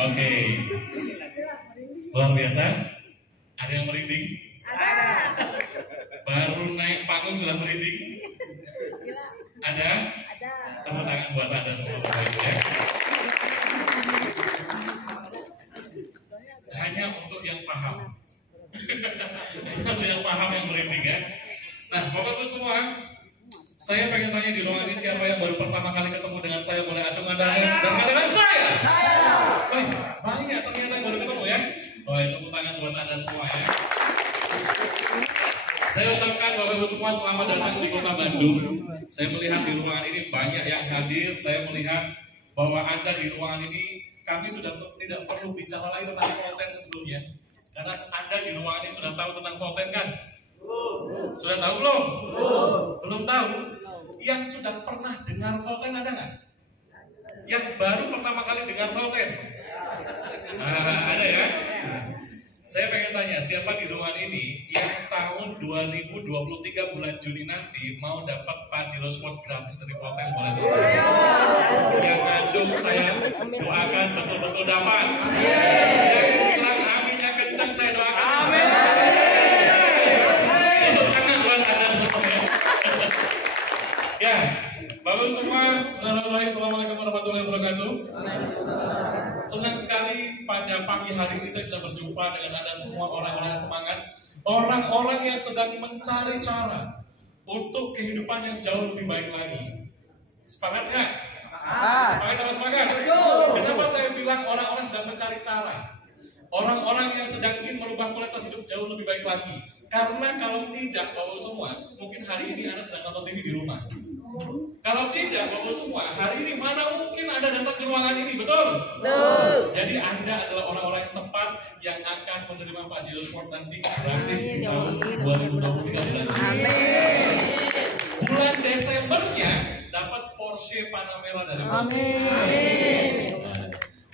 Oke. Luar biasa. Ada yang merinding? Baru naik panggung sudah merinding? Ada? Tepuk tangan buat Anda semua Bapak Ibu ya. Hanya untuk yang paham. Hanya untuk yang paham yang merinding ya. Nah, Bapak Ibu semua, saya pengen tanya di ruangan ini siapa yang baru pertama kali ketemu dengan saya, boleh acungkan tangan dan katakan saya. Wah, banyak ternyata yang baru ketemu ya. Oh, tepuk tangan buat Anda semua ya. Saya ucapkan Bapak Ibu semua selamat datang di Kota Bandung. Saya melihat di ruangan ini banyak yang hadir. Saya melihat bahwa Anda di ruangan ini, kami sudah tidak perlu bicara lagi tentang Volten sebelumnya. Karena Anda di ruangan ini sudah tahu tentang Volten kan? Sudah tahu belum? Belum tahu? Yang sudah pernah dengar Volten ada nggak? Yang baru pertama kali dengar Volten? Ada ya? Saya pengen tanya, siapa di ruangan ini yang tahun 2023 bulan Juni nanti mau dapat Pajero Sport gratis dari Volten? Boleh coba? Yang ngajung saya doakan betul-betul dapat. Yang bilang aminnya kencang saya doakan. Amin. Itu tangan buat Anda semua. Ya, Bapak semua, Bismillahirrahmanirrahim. Assalamualaikum warahmatullahi wabarakatuh. Senang sekali pada pagi hari ini saya bisa berjumpa dengan Anda semua orang-orang yang semangat, orang-orang yang sedang mencari cara untuk kehidupan yang jauh lebih baik lagi. Sepakat nggak? Sepakat atau semangat? Kenapa saya bilang orang-orang sedang mencari cara? Orang-orang yang sedang ingin merubah kualitas hidup jauh lebih baik lagi. Karena kalau tidak, Bapak semua, mungkin hari ini Anda sedang nonton TV di rumah. Kalau tidak, Bapak semua, hari ini mana mungkin Anda datang ke ruangan ini, betul? Jadi Anda adalah orang-orang yang tepat yang akan menerima Pajero Sport nanti gratis di tahun 2023 bulan ini. Bulan Desembernya dapat Porsche Panamera dari Volten.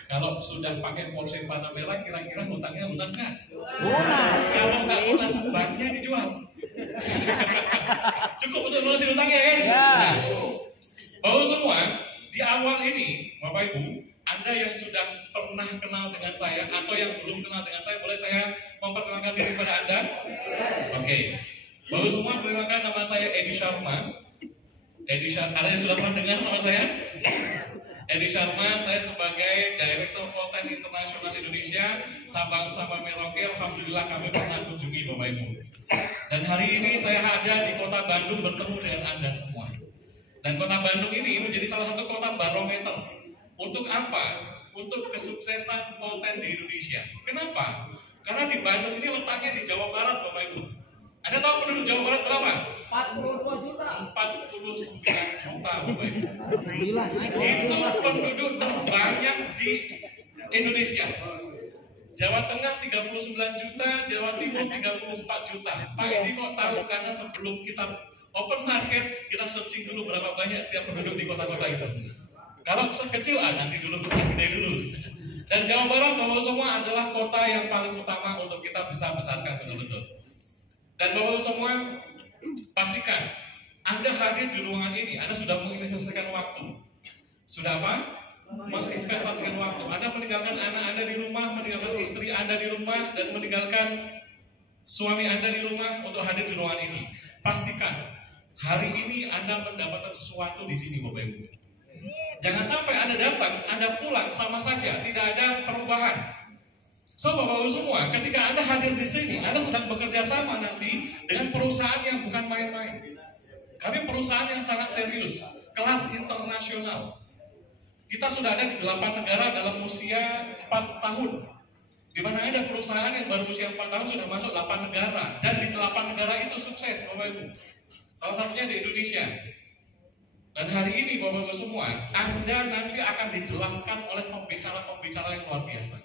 Kalau sudah pakai Porsche Panamera, kira-kira hutangnya lunas nggak? Lunas. Kalau nggak lunas, bannya dijual. Cukup untuk lunasin hutangnya kan? Nah, Bapak semua, di awal ini, Bapak Ibu, Anda yang sudah pernah kenal dengan saya atau yang belum kenal dengan saya, boleh saya memperkenalkan diri kepada Anda? Oke. Bapak semua, perkenalkan nama saya Edi Sharma. Ada yang sudah pernah dengar nama saya? Edi Sharma, saya sebagai Direktur Volten Internasional Indonesia, Sabang sampai Merauke, alhamdulillah kami pernah kunjungi Bapak Ibu. Dan hari ini saya ada di Kota Bandung bertemu dengan Anda semua. Dan Kota Bandung ini menjadi salah satu kota barometer. Untuk apa? Untuk kesuksesan Volten di Indonesia. Kenapa? Karena di Bandung ini letaknya di Jawa Barat, Bapak Ibu. Anda tahu penduduk Jawa Barat berapa? 42 juta. 49 juta, Bapak Ibu. Itu penduduk terbanyak di Indonesia. Jawa Tengah 39 juta, Jawa Timur 34 juta. Pak Edi kok tahu? Karena sebelum kita open market, kita searching dulu berapa banyak setiap penduduk di kota-kota itu. Kalau kecil, nanti dulu, gede dulu. Dan Jawa Barat, Bapak semua, adalah kota yang paling utama untuk kita bisa besarkan betul-betul. Dan Bapak semua, pastikan Anda hadir di ruangan ini, Anda sudah menginvestasikan waktu. Sudah apa? Menginvestasikan waktu. Anda meninggalkan anak Anda di rumah, meninggalkan istri Anda di rumah, dan meninggalkan suami Anda di rumah untuk hadir di ruangan ini. Pastikan hari ini Anda mendapatkan sesuatu di sini, Bapak Ibu. Jangan sampai Anda datang, Anda pulang sama saja, tidak ada perubahan. So, Bapak Ibu semua, ketika Anda hadir di sini, Anda sedang bekerja sama nanti dengan perusahaan yang bukan main-main. Kami perusahaan yang sangat serius, kelas internasional. Kita sudah ada di 8 negara dalam usia 4 tahun. Di mana ada perusahaan yang baru usia 4 tahun sudah masuk 8 negara. Dan di 8 negara itu sukses, Bapak Ibu. Salah satunya di Indonesia. Dan hari ini, Bapak Ibu semua, Anda nanti akan dijelaskan oleh pembicara-pembicara yang luar biasa.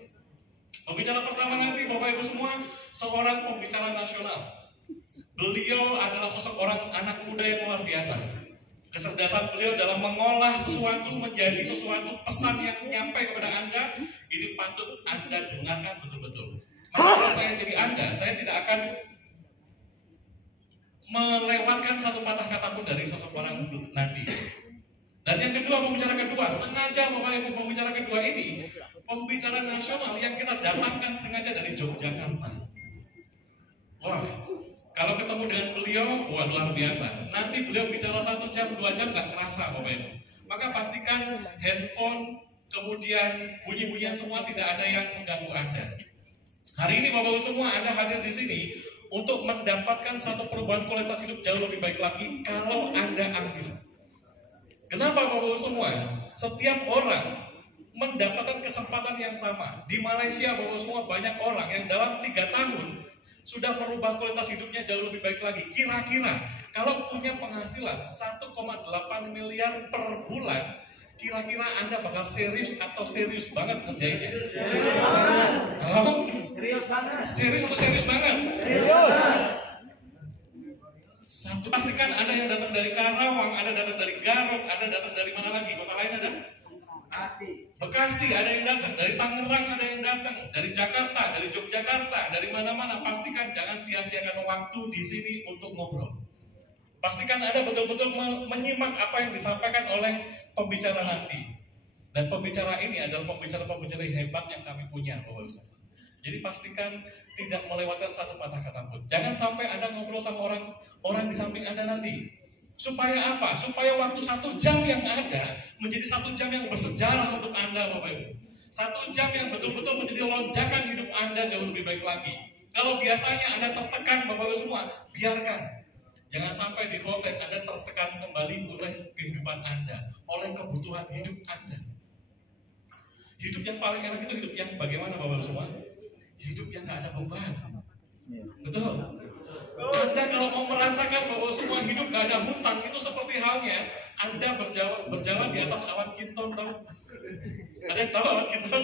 Pembicara pertama nanti, Bapak Ibu semua, seorang pembicara nasional. Beliau adalah sosok orang anak muda yang luar biasa. Kecerdasan beliau dalam mengolah sesuatu menjadi sesuatu pesan yang nyampe kepada Anda, ini patut Anda dengarkan betul-betul. Maka saya jadi Anda, saya tidak akan melewatkan satu patah kata pun dari sosok orang nanti. Dan yang kedua, pembicara kedua, sengaja Bapak Ibu pembicara kedua ini pembicara nasional yang kita datangkan sengaja dari Yogyakarta. Wah, kalau ketemu dengan beliau, wah luar biasa. Nanti beliau bicara 1 jam, 2 jam nggak kerasa Bapak Ibu. Maka pastikan handphone, kemudian bunyi-bunyian semua tidak ada yang mengganggu Anda. Hari ini Bapak Ibu semua Anda hadir di sini untuk mendapatkan satu perubahan kualitas hidup jauh lebih baik lagi kalau Anda ambil. Kenapa Bapak Ibu semua? Setiap orang mendapatkan kesempatan yang sama. Di Malaysia Bapak Ibu semua banyak orang yang dalam 3 tahun sudah merubah kualitas hidupnya jauh lebih baik lagi. Kira-kira kalau punya penghasilan 1,8 miliar per bulan, kira-kira Anda bakal serius atau serius banget ngerjainnya? Serius banget. Serius atau serius banget? Serius. Satu, pastikan Anda yang datang dari Karawang, Anda datang dari Garut, Anda datang dari mana lagi? Kota lain ada? Bekasi ada yang datang, dari Tangerang ada yang datang, dari Jakarta, dari Yogyakarta, dari mana-mana. Pastikan jangan sia-siakan waktu di sini untuk ngobrol. Pastikan Anda betul-betul menyimak apa yang disampaikan oleh pembicara nanti. Dan pembicara ini adalah pembicara-pembicara yang hebat yang kami punya, Bapak Ibu. Jadi pastikan tidak melewatkan satu patah kata pun. Jangan sampai Anda ngobrol sama orang di samping Anda nanti. Supaya apa? Supaya waktu 1 jam yang ada menjadi 1 jam yang bersejarah untuk Anda, Bapak Ibu. 1 jam yang betul-betul menjadi lonjakan hidup Anda jauh lebih baik lagi. Kalau biasanya Anda tertekan, Bapak Ibu semua, biarkan. Jangan sampai di voltage Anda tertekan kembali oleh kehidupan Anda, oleh kebutuhan hidup Anda. Hidup yang paling enak itu hidup yang bagaimana, Bapak Ibu semua? Hidup yang gak ada beban. Betul? Anda kalau mau merasakan bahwa semua hidup gak ada hutang, itu seperti halnya Anda berjalan di atas awan kinton, tahu? Ada yang tahu awan kinton?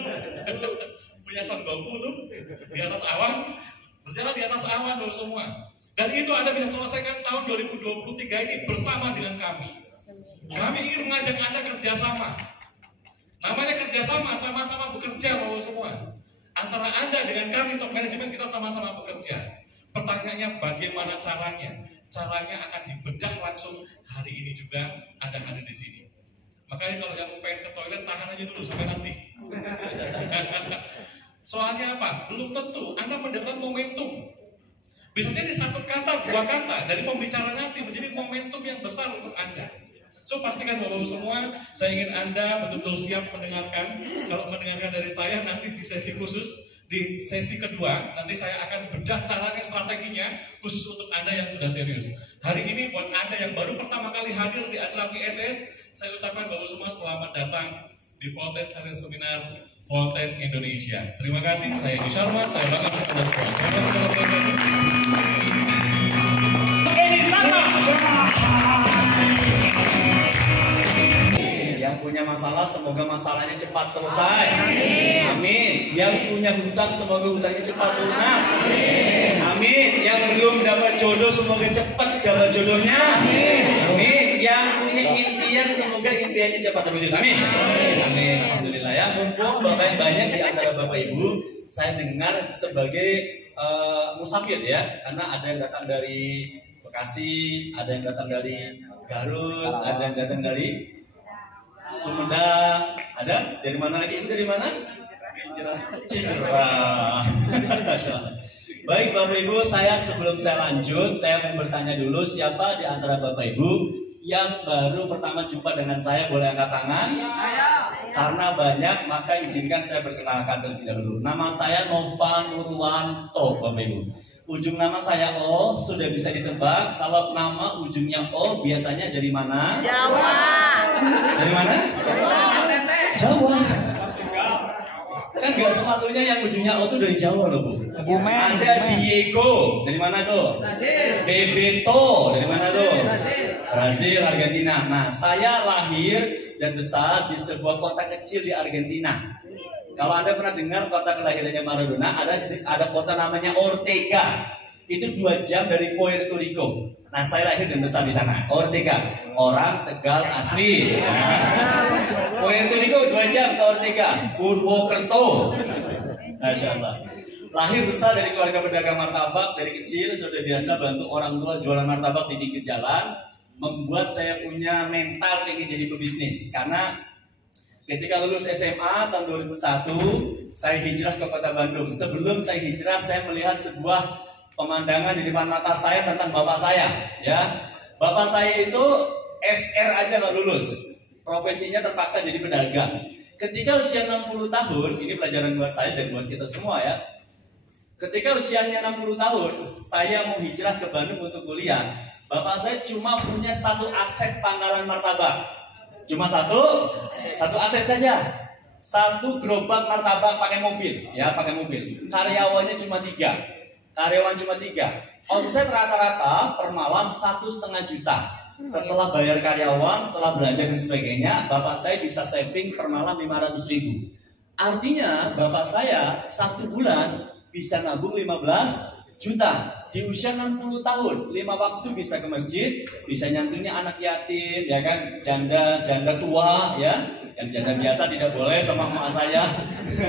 Punya Son Goku tuh, di atas awan, berjalan di atas awan Bapak semua. Dan itu Anda bisa selesaikan tahun 2023 ini bersama dengan kami. Kami ingin mengajak Anda kerjasama. Namanya kerjasama, sama-sama bekerja Bapak semua. Antara Anda dengan kami, top manajemen kita sama-sama bekerja. Pertanyaannya bagaimana caranya? Caranya akan dibedah langsung hari ini juga Anda hadir di sini. Makanya kalau yang mau pengen ke toilet tahan aja dulu sampai nanti. Soalnya apa? Belum tentu Anda mendapatkan momentum. Bisa jadi 1 kata, 2 kata dari pembicara nanti menjadi momentum yang besar untuk Anda. So pastikan Bapak-Ibu semua, saya ingin Anda betul-betul siap mendengarkan. Kalau mendengarkan dari saya nanti di sesi khusus, di sesi kedua, nanti saya akan bedah caranya, strateginya khusus untuk Anda yang sudah serius. Hari ini buat Anda yang baru pertama kali hadir di acara VSS, saya ucapkan Bapak semua selamat datang di Voltage Series Seminar Voltage Indonesia. Terima kasih, saya Edi Sharma, saya bangga bersama Anda semua. Edi Sharma. Yang punya masalah semoga masalahnya cepat selesai. Amin. Amin. Yang punya hutang semoga hutangnya cepat lunas. Amin. Yang belum dapat jodoh semoga cepat dapat jodohnya. Amin. Yang punya impian semoga impiannya cepat terwujud. Amin. Amin. Alhamdulillah ya. Mumpung Bapak yang banyak di antara Bapak Ibu, saya dengar sebagai musafir ya, karena ada yang datang dari Bekasi, ada yang datang dari Garut, ada yang datang dari Sumedang, ada? Dari mana lagi? Itu dari mana? Cicerah. Baik Bapak Ibu, sebelum saya lanjut, saya mau bertanya dulu siapa di antara Bapak Ibu yang baru pertama jumpa dengan saya, boleh angkat tangan? Karena banyak, maka izinkan saya berkenalkan terlebih dahulu. Nama saya Nova Nurwanto, Bapak Ibu. Ujung nama saya O, sudah bisa ditebak. Kalau nama ujungnya O biasanya dari mana? Jawa. Dari mana? Jawa. Kan gak sepatunya yang ujungnya O itu dari Jawa loh Bu. Ada Diego, dari mana tuh? Bebeto, dari mana tuh? Brazil, Argentina. Nah, saya lahir dan besar di sebuah kota kecil di Argentina. Kalau Anda pernah dengar kota kelahirannya Maradona, ada kota namanya Ortega. Itu 2 jam dari Puerto Rico. Nah, saya lahir dan besar di sana. Ortega, orang Tegal asli. Puerto Rico 2 jam ke Ortega. Purwokerto. Masya Allah. Lahir besar dari keluarga pedagang martabak. Dari kecil sudah biasa bantu orang tua jualan martabak di pinggir jalan. Membuat saya punya mental ingin jadi pebisnis. Karena Ketika lulus SMA tahun 2001, saya hijrah ke kota Bandung. Sebelum saya hijrah, saya melihat sebuah pemandangan di depan mata saya tentang bapak saya. Ya, bapak saya itu SR aja nggak lulus, profesinya terpaksa jadi pedagang. Ketika usia 60 tahun, ini pelajaran buat saya dan buat kita semua ya. Ketika usianya 60 tahun, saya mau hijrah ke Bandung untuk kuliah. Bapak saya cuma punya satu aset pangkalan martabak. Cuma satu aset saja. Satu gerobak martabak pakai mobil, ya pakai mobil. Karyawannya cuma 3. Omset rata-rata per malam 1,5 juta. Setelah bayar karyawan, setelah belanja dan sebagainya, bapak saya bisa saving per malam 500.000. Artinya bapak saya 1 bulan bisa nabung 15 juta. Di usia 60 tahun, 5 waktu bisa ke masjid, bisa nyantuni anak yatim, ya kan, janda tua, ya, yang janda biasa tidak boleh sama emak saya,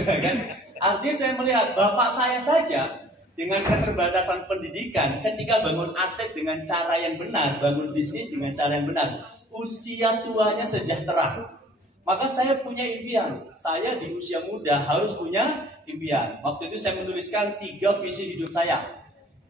kan. Artinya saya melihat bapak saya saja dengan keterbatasan pendidikan, ketika bangun aset dengan cara yang benar, bangun bisnis dengan cara yang benar, usia tuanya sejahtera. Maka saya punya impian, saya di usia muda harus punya impian. Waktu itu saya menuliskan 3 visi hidup saya.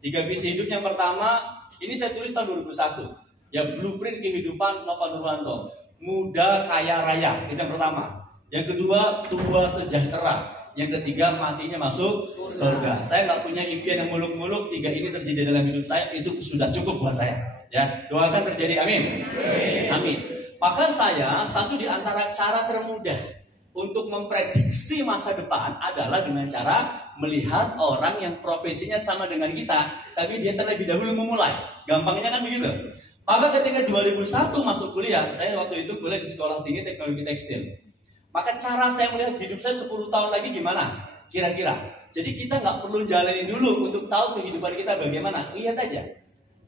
3 visi hidup. Yang pertama, ini saya tulis tahun 2001. Ya, blueprint kehidupan Nova Nurwanto. Muda kaya raya, itu yang pertama. Yang kedua, tua sejahtera. Yang ketiga, matinya masuk surga. Saya nggak punya impian yang muluk-muluk. 3 ini terjadi dalam hidup saya, itu sudah cukup buat saya. Ya, doakan terjadi, amin. Amin. Maka saya, satu di antara cara termudah untuk memprediksi masa depan adalah dengan cara melihat orang yang profesinya sama dengan kita, tapi dia terlebih dahulu memulai. Gampangnya kan begitu. Maka ketika 2001 masuk kuliah, saya waktu itu kuliah di Sekolah Tinggi Teknologi Tekstil. Maka cara saya melihat hidup saya 10 tahun lagi gimana? Kira-kira. Jadi kita nggak perlu jalanin dulu untuk tahu kehidupan kita bagaimana. Lihat aja.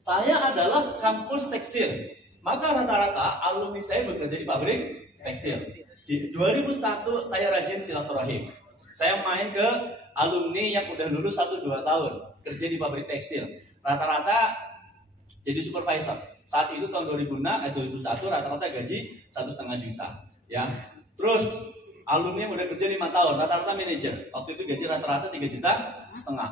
Saya adalah kampus tekstil. Maka rata-rata alumni saya bekerja di pabrik tekstil. Di 2001 saya rajin silaturahim. Saya main ke alumni yang udah lulus 1-2 tahun kerja di pabrik tekstil. Rata-rata jadi supervisor. Saat itu tahun 2001 rata-rata gaji 1,5 juta. Ya. Terus alumni yang udah kerja 5 tahun, rata-rata manajer. Waktu itu gaji rata-rata 3,5 juta.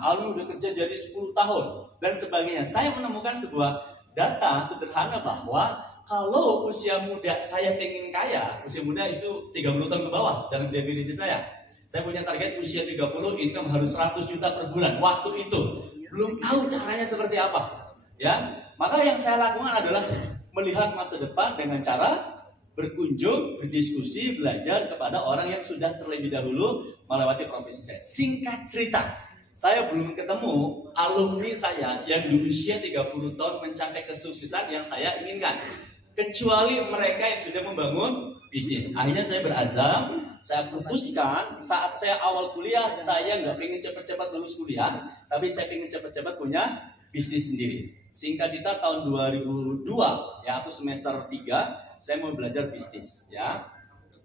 Alumni udah kerja jadi 10 tahun dan sebagainya. Saya menemukan sebuah data sederhana bahwa kalau usia muda saya pengen kaya, usia muda itu 30 tahun ke bawah dalam definisi saya. Saya punya target usia 30, income harus 100 juta per bulan. Waktu itu belum tahu caranya seperti apa. Ya, maka yang saya lakukan adalah melihat masa depan dengan cara berkunjung, berdiskusi, belajar kepada orang yang sudah terlebih dahulu melewati profesi saya. Singkat cerita, saya belum ketemu alumni saya yang di usia 30 tahun mencapai kesuksesan yang saya inginkan, kecuali mereka yang sudah membangun bisnis. Akhirnya saya berazam, saya putuskan saat saya awal kuliah, saya nggak ingin cepat-cepat lulus kuliah, tapi saya ingin cepat-cepat punya bisnis sendiri. Singkat cerita tahun 2002, ya aku semester 3, saya mau belajar bisnis. Ya,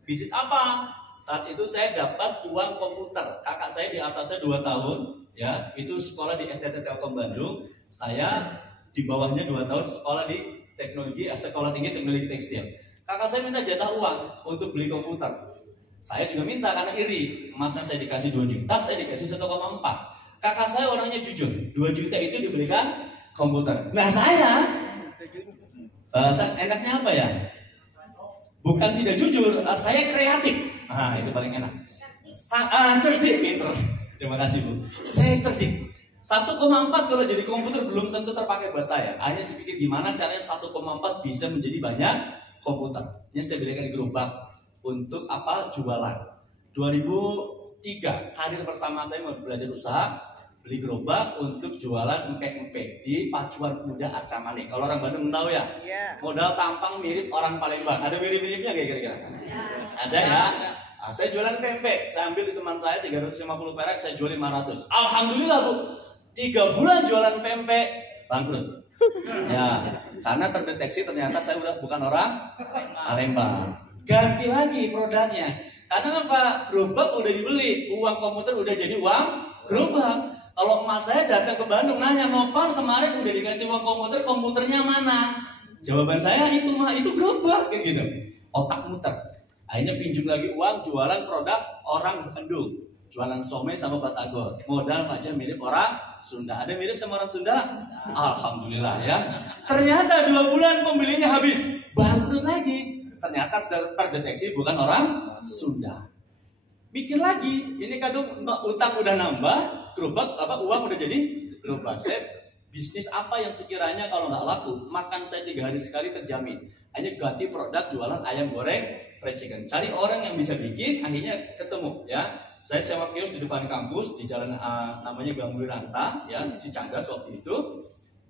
bisnis apa? Saat itu saya dapat uang komputer. Kakak saya di atas saya 2 tahun, ya, itu sekolah di STT Telkom Bandung. Saya di bawahnya 2 tahun sekolah di Sekolah Tinggi Teknologi Tekstil. Kakak saya minta jatah uang untuk beli komputer. Saya juga minta karena iri. Emasnya saya dikasih 2 juta, saya dikasih 1,4. Kakak saya orangnya jujur. 2 juta itu dibelikan komputer. Nah saya, bahasa enaknya apa ya? Bukan tidak jujur, saya kreatif. Nah itu paling enak. Cerdik, pinter. Terima kasih Bu. Saya cerdik. 1,4 kalau jadi komputer belum tentu terpakai buat saya. Hanya saya pikir gimana caranya 1,4 bisa menjadi banyak komputer. Ini saya belikan gerobak untuk apa? Jualan. 2003 karir pertama saya mau belajar usaha, beli gerobak untuk jualan empek-empek di Pacuan Kuda Arca Manik. Kalau orang Bandung tahu ya, modal tampang mirip orang Palembang. Ada mirip-miripnya kayak kira-kira? Ada ya. Nah, saya jualan pempek, saya ambil di teman saya 350 perak, saya jual 500. Alhamdulillah Bu, 3 bulan jualan pempek bangkrut. Ya, karena terdeteksi ternyata saya udah bukan orang Palembang. Ganti lagi produknya. Karena apa? Gerobak udah dibeli, uang komputer udah jadi uang gerobak. Kalau emak saya datang ke Bandung nanya, Novan kemarin udah dikasih uang komputer, komputernya mana? Jawaban saya itu mah itu gerobak kayak gitu. Otak muter. Akhirnya pinjam lagi uang, jualan produk orang Bandung, jualan somai sama batagor. Modal aja mirip orang Sunda. Ada mirip sama orang Sunda? Alhamdulillah ya. Ternyata 2 bulan pembelinya habis, bangkrut lagi. Ternyata terdeteksi bukan orang Sunda. Mikir lagi, ini kadang utang udah nambah, gerobak uang udah jadi gerobak. Saya bisnis apa yang sekiranya kalau nggak laku, makan saya 3 hari sekali terjamin. Hanya ganti produk jualan ayam goreng, fried chicken. Cari orang yang bisa bikin, akhirnya ketemu ya. Saya sewa kios di depan kampus di jalan namanya Gang Wiranta ya, Cicadas waktu itu.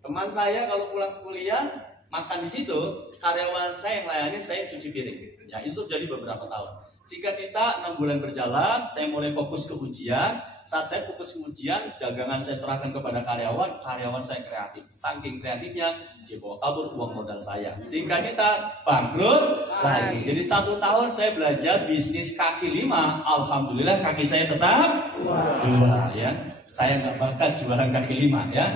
Teman saya kalau pulang kuliah makan di situ, karyawan saya yang layani, saya cuci piring. Ya itu jadi beberapa tahun. Singkat cerita 6 bulan berjalan, saya mulai fokus ke ujian. Saat saya fokus ke ujian, dagangan saya serahkan kepada karyawan saya kreatif. Saking kreatifnya, dia bawa kabur uang modal saya. Singkat cerita, bangkrut lagi. Jadi 1 tahun saya belajar bisnis kaki 5. Alhamdulillah kaki saya tetap 2 ya. Saya nggak bakal jualan kaki 5 ya.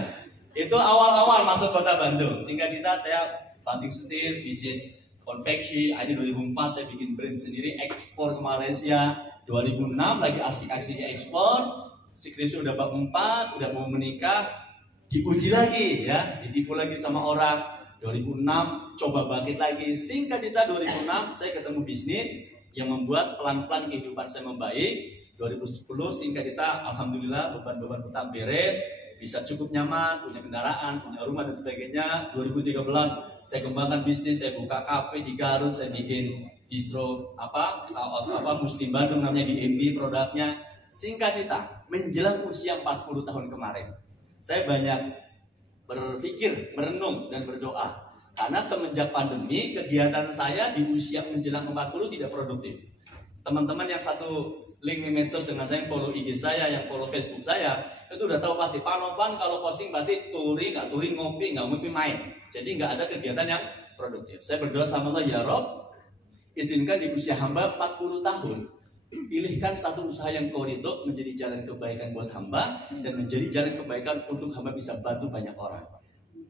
Itu awal-awal masuk kota Bandung. Singkat cerita saya banting setir, bisnis konveksi. Akhirnya 2004 saya bikin brand sendiri, ekspor ke Malaysia. 2006 lagi asik-asiknya ekspor. Skripsi udah bab 4, udah mau menikah, diuji lagi ya, ditipu lagi sama orang. 2006 coba bangkit lagi. Singkat cerita 2006 saya ketemu bisnis yang membuat pelan-pelan kehidupan saya membaik. 2010 singkat cerita alhamdulillah beban-beban hutang beres, bisa cukup nyaman, punya kendaraan, punya rumah dan sebagainya. 2013 saya kembangkan bisnis, saya buka kafe di Garut, saya bikin distro Muslim Bandung namanya, di MB produknya. Singkat cerita, menjelang usia 40 tahun kemarin, saya banyak berpikir, merenung dan berdoa. Karena semenjak pandemi, kegiatan saya di usia menjelang 40 tidak produktif. Teman-teman yang satu link medsos dengan saya, yang follow IG saya, yang follow Facebook saya, itu udah tahu pasti Pak Novan kalau posting pasti touring, ngopi, nggak ngopi main. Jadi nggak ada kegiatan yang produktif. Saya berdoa sama Allah, ya Rob, izinkan di usia hamba 40 tahun, pilihkan satu usaha yang kau ridho menjadi jalan kebaikan buat hamba dan menjadi jalan kebaikan untuk hamba bisa bantu banyak orang.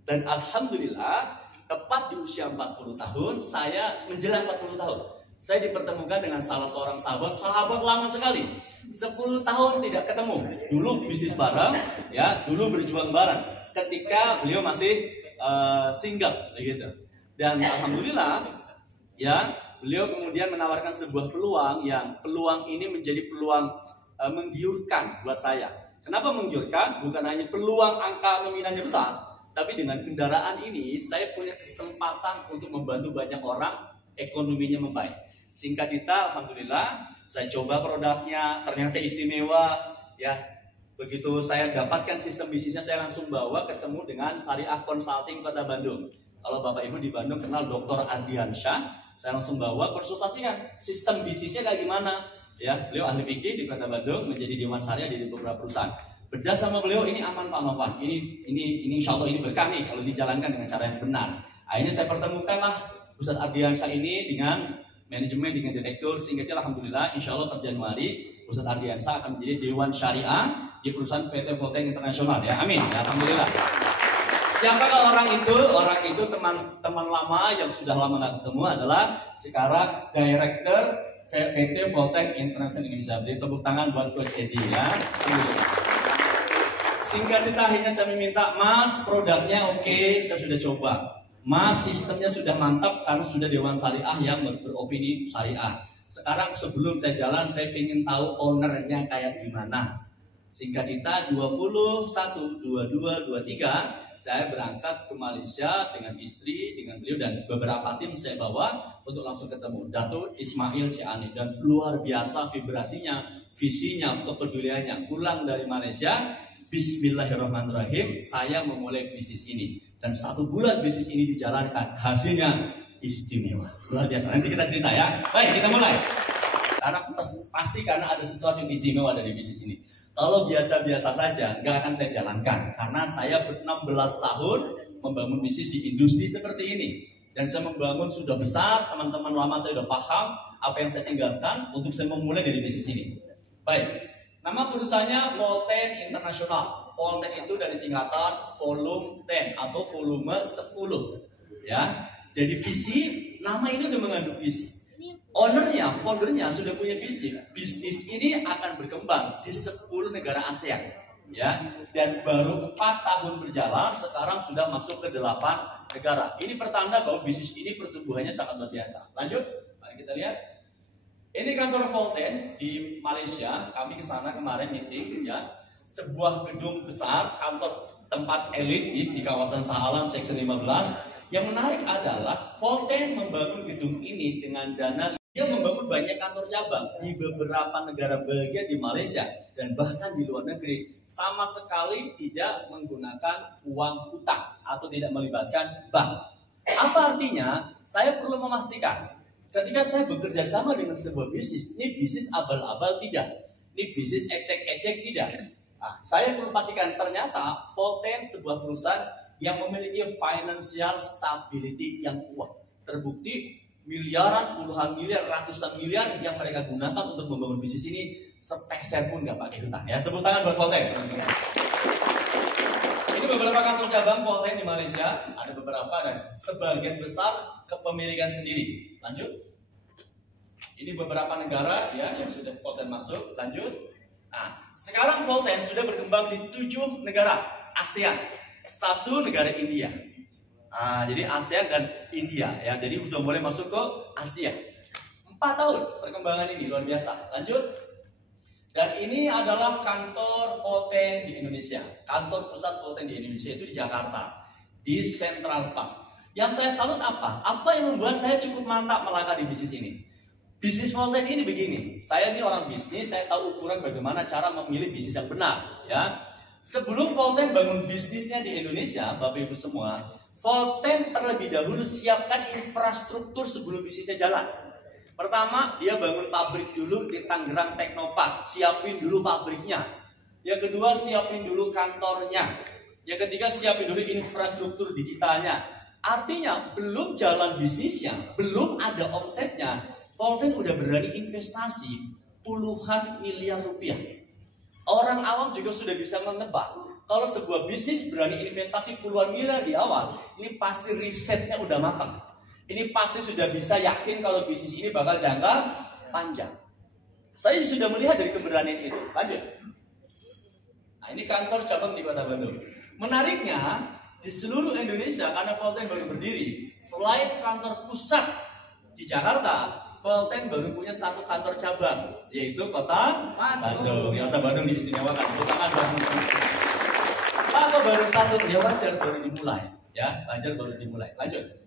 Dan alhamdulillah, tepat di usia 40 tahun, saya menjelang 40 tahun, saya dipertemukan dengan salah seorang sahabat lama sekali. 10 tahun tidak ketemu. Dulu bisnis bareng, ya, dulu berjuang bareng. Ketika beliau masih single, begitu. Dan alhamdulillah, ya, beliau kemudian menawarkan sebuah peluang yang peluang ini menjadi peluang menggiurkan buat saya. Kenapa menggiurkan? Bukan hanya peluang angka nominalnya besar, tapi dengan kendaraan ini saya punya kesempatan untuk membantu banyak orang, ekonominya membaik. Singkat cerita, alhamdulillah saya coba produknya, ternyata istimewa ya. Begitu saya dapatkan sistem bisnisnya, saya langsung bawa ketemu dengan Syariah Consulting Kota Bandung. Kalau Bapak Ibu di Bandung kenal Dr. Ardiansyah, saya langsung bawa konsultasikan sistem bisnisnya kayak gimana. Ya, beliau ahli fikih di Kota Bandung, menjadi dewan syariah di beberapa perusahaan. Bedah sama beliau, ini aman Pak Novan, ini insya Allah ini berkah nih kalau dijalankan dengan cara yang benar. Akhirnya saya pertemukanlah Ustadz Ardiansyah ini dengan manajemen, dengan direktur. Singkatnya alhamdulillah, insya Allah per Januari Ustadz Ardiansyah akan menjadi dewan syariah di perusahaan PT Volteng Internasional ya. Amin. Ya, alhamdulillah. Siapakah orang itu? Orang itu teman lama yang sudah lama nggak ketemu adalah sekarang Director PT Volteng International Indonesia. Beri tepuk tangan buat Coach Edi ya. Singkat cerita akhirnya saya meminta, Mas produknya oke, saya sudah coba. Mas sistemnya sudah mantap karena sudah dewan syariah yang beropini syariah. Sekarang sebelum saya jalan, saya ingin tahu ownernya kayak gimana. Singkat cerita 21, 22, 23 saya berangkat ke Malaysia dengan istri, dengan beliau dan beberapa tim saya bawa untuk langsung ketemu Datuk Ismail Ciani. Dan luar biasa vibrasinya, visinya, kepeduliannya. Pulang dari Malaysia, bismillahirrahmanirrahim, saya memulai bisnis ini. Dan 1 bulan bisnis ini dijalankan, hasilnya istimewa, luar biasa. Nanti kita cerita ya. Baik, kita mulai. Karena pasti karena ada sesuatu yang istimewa dari bisnis ini. Kalau biasa-biasa saja, nggak akan saya jalankan. Karena saya 16 tahun membangun bisnis di industri seperti ini. Dan saya membangun sudah besar, teman-teman lama saya sudah paham apa yang saya tinggalkan untuk saya memulai dari bisnis ini. Baik, nama perusahaannya Volteng Internasional. Volteng itu dari singkatan volume 10 atau volume 10. Ya, jadi visi, nama ini udah mengandung visi. Ownernya, foundernya sudah punya visi. Bisnis ini akan berkembang di 10 negara ASEAN. Ya, dan baru 4 tahun berjalan, sekarang sudah masuk ke 8 negara. Ini pertanda bahwa bisnis ini pertumbuhannya sangat luar biasa. Lanjut, mari kita lihat. Ini kantor Volten di Malaysia. Kami ke sana kemarin meeting, ya. Sebuah gedung besar, kantor tempat elit di kawasan Shah Alam Section 15. Yang menarik adalah Volten membangun gedung ini dengan dana. Dia membangun banyak kantor cabang di beberapa negara bagian di Malaysia dan bahkan di luar negeri, sama sekali tidak menggunakan uang hutang atau tidak melibatkan bank. Apa artinya? Saya perlu memastikan ketika saya bekerja sama dengan sebuah bisnis, ini bisnis abal-abal tidak, ini bisnis ecek-ecek tidak. Nah, saya perlu pastikan ternyata Volten sebuah perusahaan yang memiliki financial stability yang kuat. Terbukti miliaran, puluhan miliar, ratusan miliar yang mereka gunakan untuk membangun bisnis ini sepeser pun nggak pakai hutang. Ya, tepuk tangan buat Volten. Ini beberapa kantor cabang Volten di Malaysia, ada beberapa dan sebagian besar kepemilikan sendiri. Lanjut. Ini beberapa negara ya yang sudah Volten masuk. Lanjut. Nah, sekarang Volten sudah berkembang di 7 negara ASEAN, 1 negara India. Nah, jadi ASEAN dan India ya, jadi sudah mulai masuk ke Asia. 4 tahun perkembangan ini luar biasa. Lanjut. Dan ini adalah kantor Volten di Indonesia. Kantor pusat Volten di Indonesia itu di Jakarta, di Central Park. Yang saya salut apa? Apa yang membuat saya cukup mantap melangkah di bisnis ini? Bisnis Volten ini begini. Saya ini orang bisnis, saya tahu ukuran bagaimana cara memilih bisnis yang benar. Ya, sebelum Volten bangun bisnisnya di Indonesia, Bapak Ibu semua, Volten terlebih dahulu siapkan infrastruktur sebelum bisnisnya jalan. Pertama, dia bangun pabrik dulu di Tangerang Teknopark, siapin dulu pabriknya. Yang kedua, siapin dulu kantornya. Yang ketiga, siapin dulu infrastruktur digitalnya. Artinya, belum jalan bisnisnya, belum ada omsetnya, Volten udah berani investasi puluhan miliar rupiah. Orang awam juga sudah bisa menebak. Kalau sebuah bisnis berani investasi puluhan miliar di awal, ini pasti risetnya udah matang. Ini pasti sudah bisa yakin kalau bisnis ini bakal jangka panjang. Saya sudah melihat dari keberanian itu. Lanjut. Nah, ini kantor cabang di Kota Bandung. Menariknya, di seluruh Indonesia karena Volten baru berdiri, selain kantor pusat di Jakarta, Volten baru punya 1 kantor cabang, yaitu Kota Bandung. Kota Bandung diistimewakan. Tangan Bandung. Apa baru 1? Ya wajar, baru dimulai. Ya, wajar baru dimulai. Lanjut.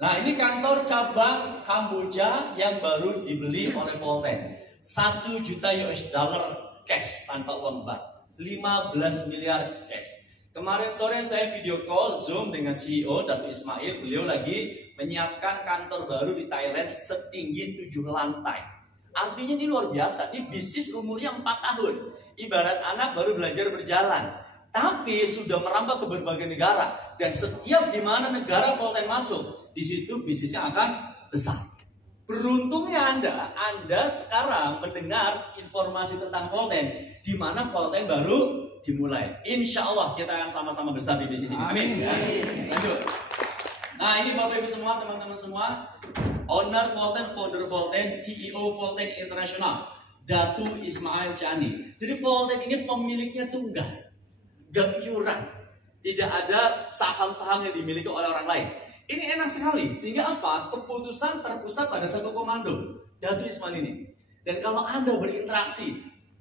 Nah, ini kantor cabang Kamboja yang baru dibeli oleh Volten. 1 juta US dollar cash tanpa uang bank. 15 miliar cash. Kemarin sore saya video call Zoom dengan CEO Datuk Ismail. Beliau lagi menyiapkan kantor baru di Thailand setinggi 7 lantai. Artinya ini luar biasa. Ini bisnis umurnya 4 tahun. Ibarat anak baru belajar berjalan. Tapi sudah merambah ke berbagai negara. Dan setiap di mana negara Volten masuk, di situ bisnisnya akan besar. Beruntungnya Anda sekarang mendengar informasi tentang Volten, di mana Volten baru dimulai. Insya Allah kita akan sama-sama besar di bisnis ini. Amin. Ya. Lanjut. Nah, ini Bapak Ibu semua, teman-teman semua, owner Volten, founder Volten, CEO Volten International, Datu Ismail Chani. Jadi Volten ini pemiliknya tunggal, gak iuran, tidak ada saham-saham yang dimiliki oleh orang lain. Ini enak sekali, sehingga apa? Keputusan terpusat pada satu komando, Datu Ismail ini. Dan kalau Anda berinteraksi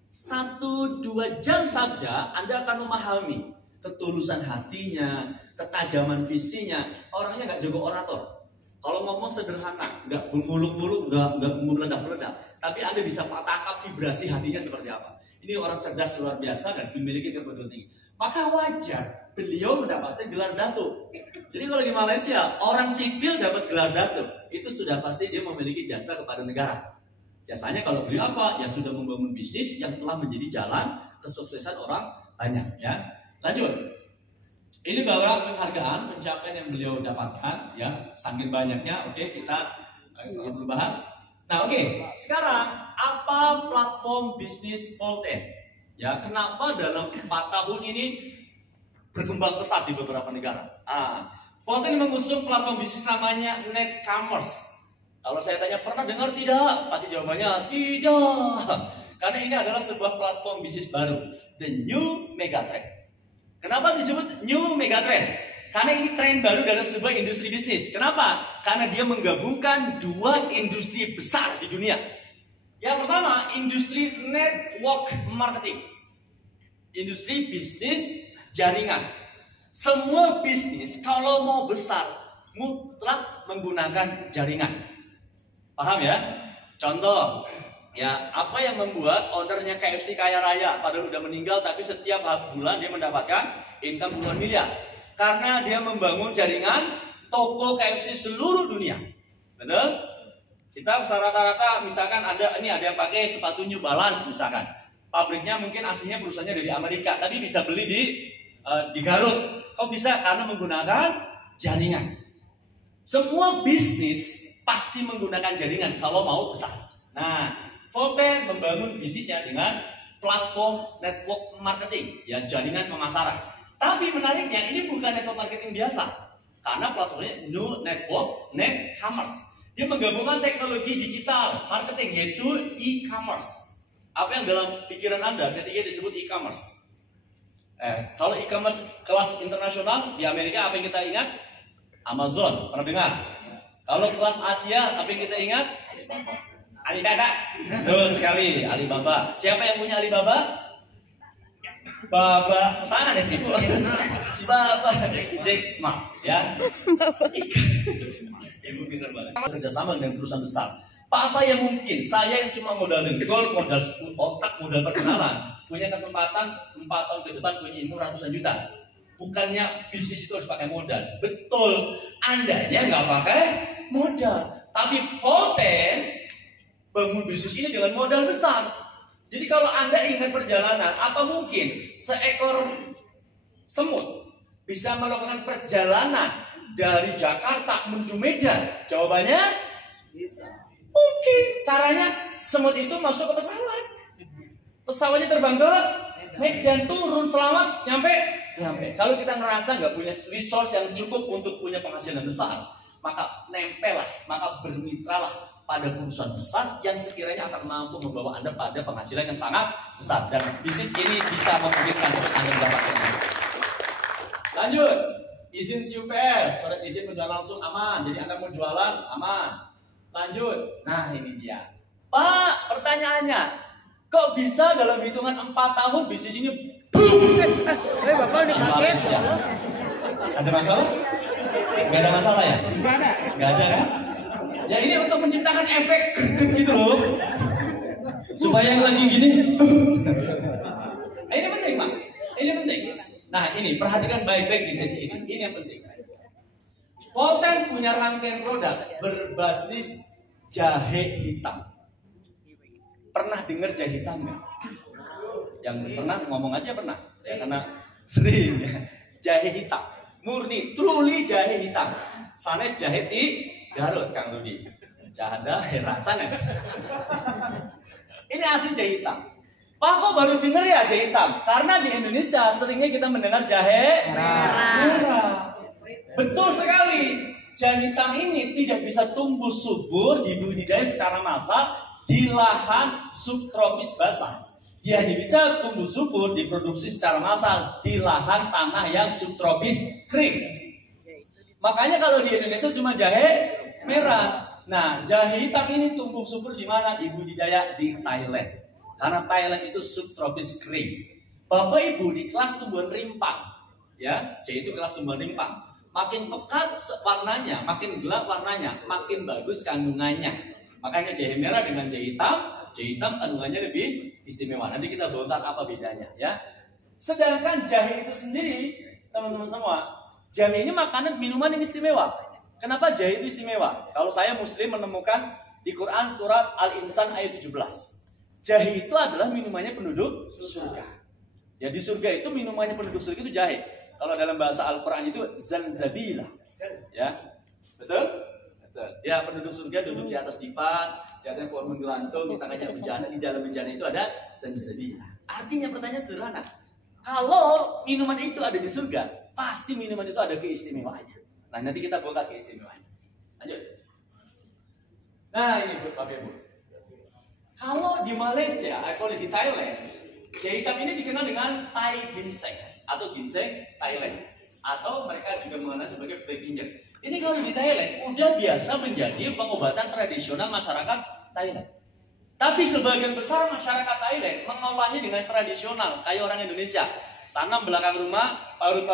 1-2 jam saja, Anda akan memahami ketulusan hatinya, ketajaman visinya. Orangnya nggak jago orator. Kalau ngomong sederhana, nggak muluk-muluk, nggak meledak-meledak. Tapi Anda bisa tangkap vibrasi hatinya seperti apa. Ini orang cerdas luar biasa dan memiliki kepedulian tinggi. Maka wajar beliau mendapatkan gelar Datuk. Jadi kalau di Malaysia, orang sipil dapat gelar Datuk, itu sudah pasti dia memiliki jasa kepada negara. Jasanya kalau beliau apa? Ya sudah membangun bisnis yang telah menjadi jalan kesuksesan orang banyak. Ya, lanjut. Ini beberapa penghargaan, pencapaian yang beliau dapatkan. Ya, saking banyaknya. Oke, kita perlu bahas. Nah, oke. Sekarang apa platform bisnis Volten? Ya, kenapa dalam 4 tahun ini berkembang pesat di beberapa negara? Volten mengusung platform bisnis namanya Netcommerce. Kalau saya tanya pernah dengar tidak? Pasti jawabannya tidak. Karena ini adalah sebuah platform bisnis baru, the new megatrend. Kenapa disebut new megatrend? Karena ini tren baru dalam sebuah industri bisnis. Kenapa? Karena dia menggabungkan dua industri besar di dunia. Yang pertama, industri network marketing. Industri bisnis jaringan. Semua bisnis kalau mau besar mutlak menggunakan jaringan. Paham ya? Contoh, ya apa yang membuat ownernya KFC kaya raya padahal udah meninggal tapi setiap bulan dia mendapatkan income puluhan miliar? Karena dia membangun jaringan toko KFC seluruh dunia. Betul? Kita rata-rata misalkan ada yang pakai sepatu New Balance misalkan. Pabriknya mungkin aslinya perusahaannya dari Amerika tapi bisa beli di Garut. Kok bisa? Karena menggunakan jaringan. Semua bisnis pasti menggunakan jaringan kalau mau besar. Nah, Volten membangun bisnisnya dengan platform network marketing, ya jaringan pemasaran. Tapi menariknya ini bukan network marketing biasa, karena platformnya new network, net commerce. Dia menggabungkan teknologi digital marketing yaitu e-commerce. Apa yang dalam pikiran Anda ketika disebut e-commerce? Kalau e-commerce kelas internasional di Amerika apa yang kita ingat? Amazon, pernah dengar? Kalau kelas Asia, apa yang kita ingat? Alibaba. Betul sekali, Alibaba. Siapa yang punya Alibaba? Baba, sana deh ibu. Si Baba, Jack Ma, ya. Ibu pintar banget. Kerjasama dengan perusahaan besar. Apa yang mungkin? Saya yang cuma modal dengkul, modal otak, modal perkenalan, punya kesempatan 4 tahun ke depan punya ilmu ratusan juta. Bukannya bisnis itu harus pakai modal. Betul, Andanya nggak pakai modal. Tapi Volten bangun bisnis ini dengan modal besar. Jadi kalau Anda ingat perjalanan, apa mungkin seekor semut bisa melakukan perjalanan dari Jakarta menuju Medan? Jawabannya bisa. Mungkin. Caranya semut itu masuk ke pesawat. Pesawatnya terbang ke Medan, turun selamat, nyampe. Kalau kita ngerasa nggak punya resource yang cukup untuk punya penghasilan besar, maka nempellah, maka bermitralah pada perusahaan besar yang sekiranya akan mampu membawa Anda pada penghasilan yang sangat besar. Dan bisnis ini bisa memungkinkan Anda mendapatkannya. Lanjut, izin CUPR, surat izin penjualan langsung aman. Jadi Anda mau jualan aman. Lanjut, nah ini dia. Pak, pertanyaannya, kok bisa dalam hitungan 4 tahun bisnis ini Bapak dikaget ya? Ada masalah? Gak ada masalah ya? Gak ada kan? Ya ini untuk menciptakan efek greget gitu loh. Supaya yang lagi gini. Ini penting Pak. Ini penting. Nah ini perhatikan baik-baik di sesi ini. Ini yang penting. Volten punya rangkaian produk berbasis jahe hitam. Pernah dengar jahe hitam nggak? Yang pernah ngomong aja pernah, ya karena sering ya. Jahe hitam, murni, truly jahe hitam. Sanes jahe di Garut, Kang Rudi. Cahada heran sanes. Ini asli jahe hitam. Pak kok baru dengar ya jahe hitam? Karena di Indonesia seringnya kita mendengar jahe merah. Betul sekali. Jahe hitam ini tidak bisa tumbuh subur di budidaya secara massal di lahan subtropis basah. Dia hanya bisa tumbuh subur diproduksi secara massal di lahan tanah yang subtropis kering. Makanya kalau di Indonesia cuma jahe merah. Nah, jahe hitam ini tumbuh subur di mana? Di budidaya di Thailand. Karena Thailand itu subtropis kering. Bapak Ibu di kelas tumbuhan rimpang, ya, jahe itu kelas tumbuhan rimpang. Makin pekat warnanya, makin gelap warnanya, makin bagus kandungannya. Makanya jahe merah dengan jahe hitam kandungannya lebih istimewa. Nanti kita bongkar apa bedanya ya. Sedangkan jahe itu sendiri, teman-teman semua, jahe ini makanan minuman yang istimewa. Kenapa jahe itu istimewa? Kalau saya muslim menemukan di Quran surat Al-Insan ayat 17. Jahe itu adalah minumannya penduduk surga. Ya di surga itu minumannya penduduk surga itu jahe. Kalau dalam bahasa Al-Quran itu zanzabila. Ya. Betul? Dia penduduk surga duduk di atas dipan, di atasnya pohon menggelantung, di tangannya bejana, di dalam bejana itu ada zanzabila. Artinya pertanyaan sederhana. Kalau minuman itu ada di surga, pasti minuman itu ada keistimewaannya. Nah nanti kita bongkar keistimewaannya. Lanjut. Nah ini Bapak Ibu. Kalau di Malaysia, kalau di Thailand, jahe hitam ini dikenal dengan Thai ginseng atau ginseng Thailand, atau mereka juga mengenal sebagai black ginger. Ini kalau di Thailand udah biasa menjadi pengobatan tradisional masyarakat Thailand. Tapi sebagian besar masyarakat Thailand mengolahnya dengan tradisional kayak orang Indonesia. Tanam belakang rumah, parut,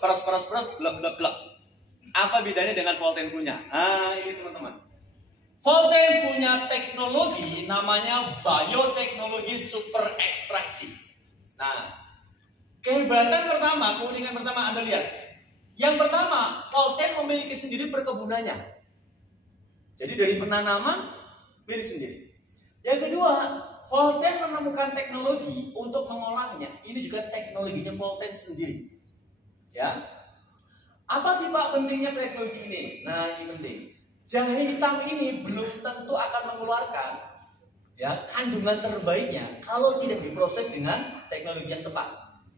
peras, glek. Apa bedanya dengan Volten punya? Nah ini teman-teman. Volten punya teknologi namanya bioteknologi super ekstraksi. Nah, kehebatan pertama, keunikan pertama Anda lihat. Yang pertama, Volten memiliki sendiri perkebunannya. Jadi dari penanaman milik sendiri. Yang kedua, Volten menemukan teknologi untuk mengolahnya. Ini juga teknologinya Volten sendiri. Ya. Apa sih Pak pentingnya teknologi ini? Nah, ini penting. Jahe hitam ini belum tentu akan mengeluarkan ya kandungan terbaiknya kalau tidak diproses dengan teknologi yang tepat.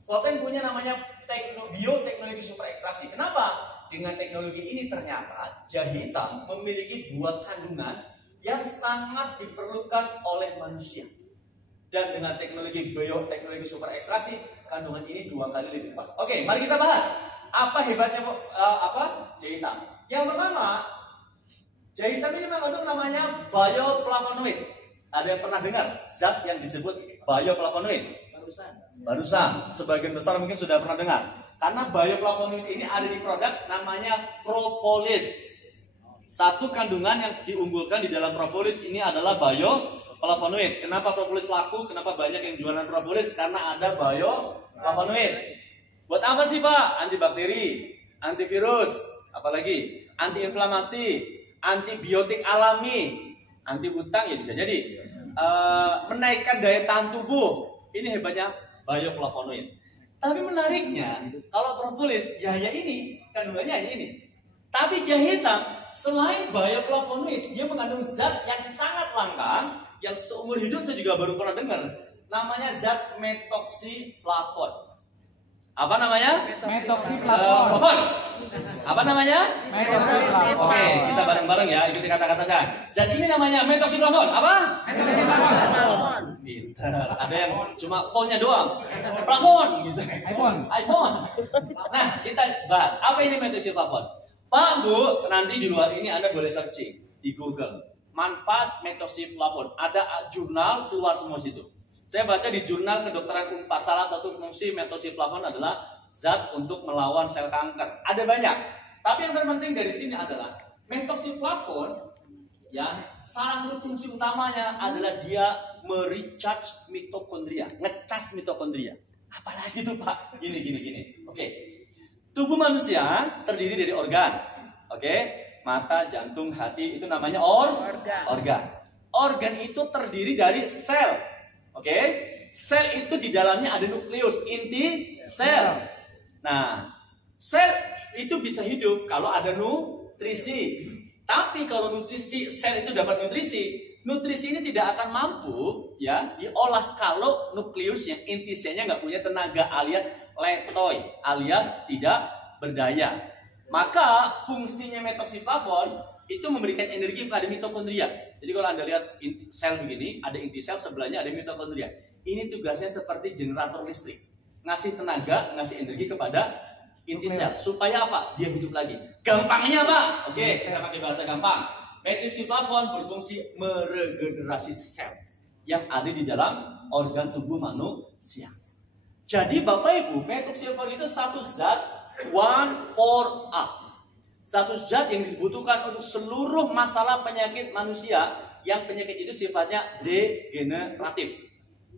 Volten punya namanya bioteknologi super ekstraksi. Kenapa? Dengan teknologi ini ternyata jahe hitam memiliki dua kandungan yang sangat diperlukan oleh manusia. Dan dengan teknologi bioteknologi super ekstraksi, kandungan ini 2 kali lebih kuat. Oke, mari kita bahas apa hebatnya jahe hitam. Yang pertama, jahe hitam ini mengandung namanya bioflavonoid. Ada yang pernah dengar zat yang disebut bioflavonoid? Barusan, sebagian besar mungkin sudah pernah dengar. Karena bioflavonoid ini ada di produk namanya propolis. Satu kandungan yang diunggulkan di dalam propolis ini adalah bioflavonoid. Kenapa propolis laku? Kenapa banyak yang jualan propolis? Karena ada bioflavonoid. Buat apa sih Pak? Antibakteri, antivirus, apalagi antiinflamasi, antibiotik alami, anti hutang ya bisa jadi. Menaikkan daya tahan tubuh. Ini hebatnya bioflavonoid. Tapi menariknya, kalau propolis, jahe ini kandungannya hanya ini. Tapi jahe hitam, selain bioflavonoid, dia mengandung zat yang sangat langka, yang seumur hidup saya juga baru pernah dengar. Namanya zat metoxiflavon. Apa namanya? Metoxiflavon. Apa namanya? Metoxiflavon. Oke, kita bareng-bareng ya, ikuti kata-kata saya. Zat ini namanya metoxiflavon. Apa? Metoxiflavon. Pinter. Ada yang cuma phone-nya doang. Plafon gitu. iPhone. Nah, kita bahas. Apa ini metoxiflavon? Pak, Bu, nanti di luar ini Anda boleh searching di Google. Manfaat metoxiflavon. Ada jurnal keluar semua situ. Saya baca di jurnal kedokteran Unpad, salah satu fungsi metoxiflavon adalah zat untuk melawan sel kanker. Ada banyak. Tapi yang terpenting dari sini adalah metoxiflavon, ya, salah satu fungsi utamanya adalah dia merecharge mitokondria, ngecas mitokondria. Apalagi itu Pak? Gini. Oke. Tubuh manusia terdiri dari organ. Oke? Mata, jantung, hati itu namanya organ. Organ itu terdiri dari sel. Oke, sel itu di dalamnya ada nukleus, inti sel. Nah, sel itu bisa hidup kalau ada nutrisi. Tapi kalau sel itu dapat nutrisi ini tidak akan mampu ya diolah kalau nukleusnya, inti selnya nggak punya tenaga alias letoy, alias tidak berdaya. Maka fungsinya metoxiflavon itu memberikan energi kepada mitokondria. Jadi kalau Anda lihat sel begini, ada inti sel, sebelahnya ada mitokondria. Ini tugasnya seperti generator listrik. Ngasih tenaga, ngasih energi kepada inti sel. Supaya apa? Dia hidup lagi. Gampangnya Pak? Oke, kita pakai bahasa gampang. Metoxiflavon berfungsi meregenerasi sel yang ada di dalam organ tubuh manusia. Jadi Bapak Ibu, metoxiflavon itu satu zat 1,4-up. Satu zat yang dibutuhkan untuk seluruh masalah penyakit manusia, yang penyakit itu sifatnya degeneratif.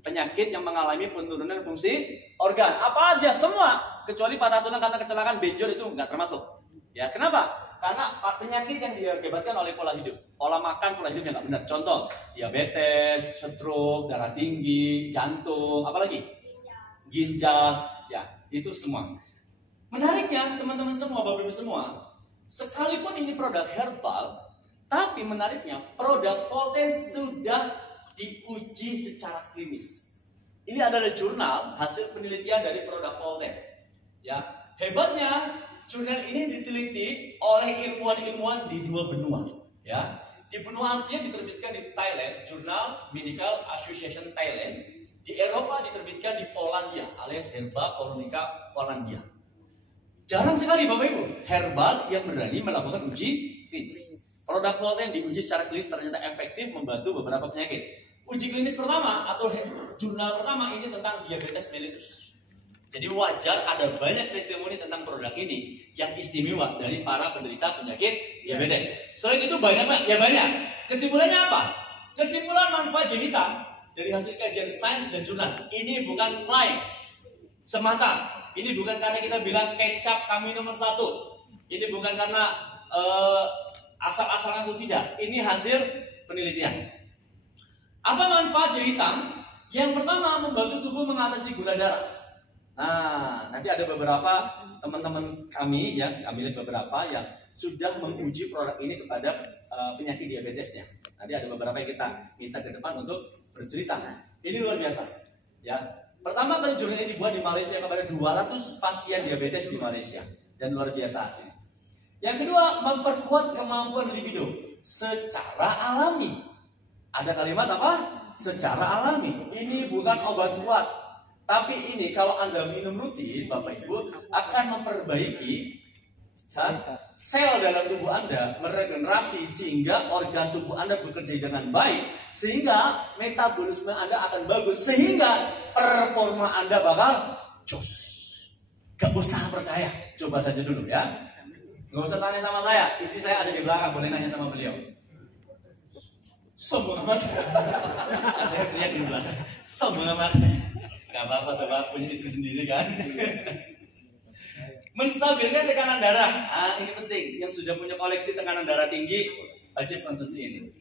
Penyakit yang mengalami penurunan fungsi organ. Apa aja? Semua. Kecuali patah tulang karena kecelakaan, benjol itu nggak termasuk. Ya, kenapa? Karena penyakit yang diakibatkan oleh pola hidup. Pola makan, pola hidup yang nggak benar. Contoh, diabetes, stroke, darah tinggi, jantung, apalagi? Ginjal. Ya, itu semua. Menariknya, teman-teman semua, Bapak Ibu semua, sekalipun ini produk herbal, tapi menariknya produk Volten sudah diuji secara klinis. Ini adalah jurnal hasil penelitian dari produk Volten. Ya, hebatnya jurnal ini diteliti oleh ilmuwan-ilmuwan di 2 benua. Ya, Di benua Asia diterbitkan di Thailand, Jurnal Medical Association Thailand. Di Eropa diterbitkan di Polandia, alias Herba Polonica Polandia. Jarang sekali Bapak Ibu, herbal yang berani melakukan uji klinis. Produk Volten diuji secara klinis ternyata efektif membantu beberapa penyakit. Uji klinis pertama atau jurnal pertama ini tentang diabetes mellitus. Jadi wajar ada banyak testimoni tentang produk ini yang istimewa dari para penderita penyakit diabetes. Selain itu banyak Pak? Ya banyak. Kesimpulannya apa? Kesimpulan manfaat jahe hitam dari hasil kajian sains dan jurnal. Ini bukan klaim semata. Ini bukan karena kita bilang kecap kami nomor 1. Ini bukan karena asal-asalan atau tidak. Ini hasil penelitian. Apa manfaat jahe hitam? Yang pertama membantu tubuh mengatasi gula darah. Nah, nanti ada beberapa teman-teman kami yang kami lihat beberapa yang sudah menguji produk ini kepada penyakit diabetesnya. Nanti ada beberapa yang kita minta ke depan untuk bercerita. Ini luar biasa. Ya, pertama kali jurnal ini dibuat di Malaysia kepada 200 pasien diabetes di Malaysia dan luar biasa hasilnya. Yang kedua, memperkuat kemampuan libido secara alami. Ada kalimat apa? Secara alami. Ini bukan obat kuat. Tapi ini kalau Anda minum rutin, Bapak Ibu, akan memperbaiki sel dalam tubuh Anda, meregenerasi sehingga organ tubuh Anda bekerja dengan baik, sehingga metabolisme Anda akan bagus, sehingga performa Anda bakal jos. Gak usah percaya, coba saja dulu ya. Gak usah tanya sama saya, istri saya ada di belakang, boleh nanya sama beliau. Sombong amat. Ada yang teriak di belakang, sombong amat. Gak apa-apa, Bapak punya istri sendiri kan. Menstabilkan tekanan darah. Nah, ini penting. Yang sudah punya koleksi tekanan darah tinggi, wajib konsumsi ini.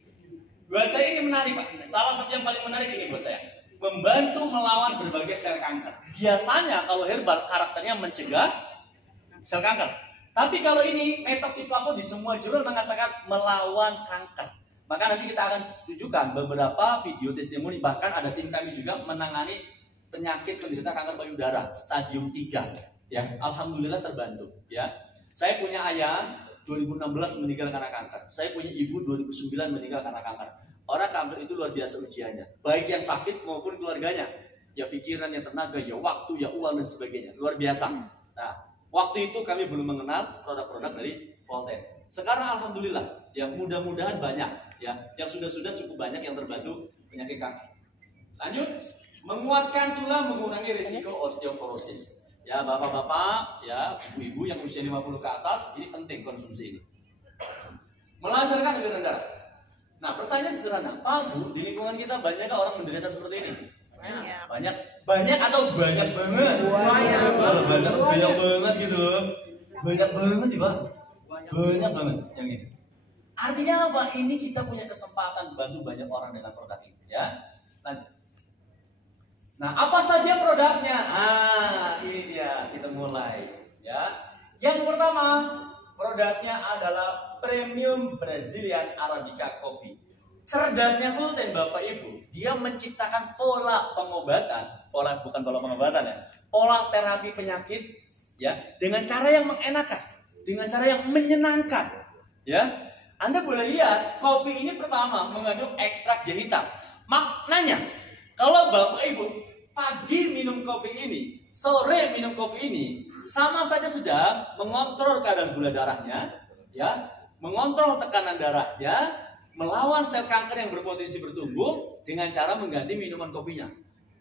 Buat saya ini menarik, Pak. Salah satu yang paling menarik ini buat saya. Membantu melawan berbagai sel kanker. Biasanya kalau herbal karakternya mencegah sel kanker. Tapi kalau ini metoxiflavon di semua jurnal mengatakan melawan kanker. Maka nanti kita akan tunjukkan beberapa video testimoni. Bahkan ada tim kami juga menangani penyakit penderita kanker payudara stadium 3 ya. Alhamdulillah terbantu ya. Saya punya ayah 2016 meninggal karena kanker. Saya punya ibu 2009 meninggal karena kanker. Orang kanker itu luar biasa ujiannya, baik yang sakit maupun keluarganya. Ya pikiran, ya tenaga, ya waktu, ya uang dan sebagainya. Luar biasa. Nah, waktu itu kami belum mengenal produk-produk dari Volten. Sekarang alhamdulillah ya, mudah-mudahan banyak ya, yang sudah cukup banyak yang terbantu penyakit kanker. Lanjut. Menguatkan tulang, mengurangi risiko osteoporosis. Ya, bapak-bapak, ya, ibu-ibu yang usia 50 ke atas, ini penting konsumsi ini. Melancarkan aliran darah. Nah, pertanyaan sederhana, Pak Bu, di lingkungan kita banyak orang menderita seperti ini? Banyak atau banyak banget? Banyak banget gitu loh. Banyak banget sih, Pak. Banyak banget yang ini. Artinya apa? Ini kita punya kesempatan bantu banyak orang dengan produk ini, ya. Lanjut. Nah, apa saja produknya? Ini dia, kita mulai ya. Yang pertama, produknya adalah Premium Brazilian Arabica Coffee. Cerdasnya Volten Bapak Ibu, dia menciptakan pola pengobatan, bukan pola pengobatan ya, pola terapi penyakit ya, dengan cara yang mengenakan, dengan cara yang menyenangkan ya. Anda boleh lihat, kopi ini pertama mengandung ekstrak jahe hitam. Maknanya, kalau Bapak Ibu pagi minum kopi ini, sore minum kopi ini, sama saja sudah mengontrol kadar gula darahnya, ya, mengontrol tekanan darahnya, melawan sel kanker yang berpotensi bertumbuh dengan cara mengganti minuman kopinya.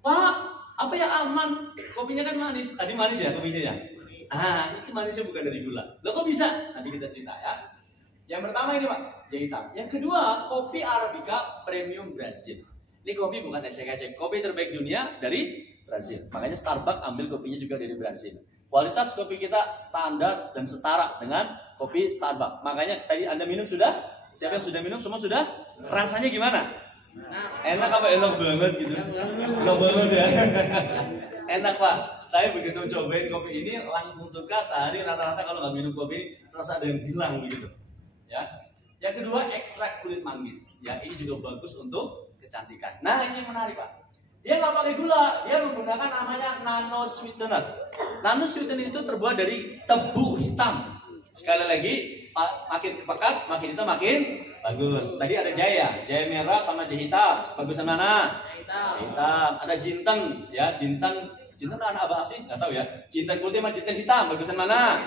Pak, apa yang aman? Kopinya kan manis. Tadi manis ya kopinya ya? Itu manisnya bukan dari gula. Loh kok bisa? Nanti kita cerita ya. Yang pertama ini Pak, jahe hitam. Yang kedua, kopi Arabica Premium Brazil. Ini kopi bukan ecek-ecek, kopi terbaik dunia dari Brazil. Makanya Starbucks ambil kopinya juga dari Brazil. Kualitas kopi kita standar dan setara dengan kopi Starbucks. Makanya tadi Anda minum sudah? Siapa yang sudah minum? Semua sudah? Rasanya gimana? Enak apa enak banget gitu? Enak banget ya. Enak Pak. Saya begitu cobain kopi ini langsung suka. Sehari rata-rata kalau nggak minum kopi ini serasa ada yang hilang gitu. Ya. Yang kedua, ekstrak kulit manggis. Ya, ini juga bagus untuk kecantikan. Nah, ini yang menarik Pak. Dia nggak pakai gula, dia menggunakan namanya nano sweetener. Nano sweetener itu terbuat dari tebu hitam. Sekali lagi, makin pekat, makin hitam makin bagus. Tadi ada jahe merah sama jahe hitam. Bagusan mana? Jahe hitam. Ada jinten, ya jinten kan apa sih? Nggak tahu ya. Jinten putih sama jinten hitam, bagusan mana?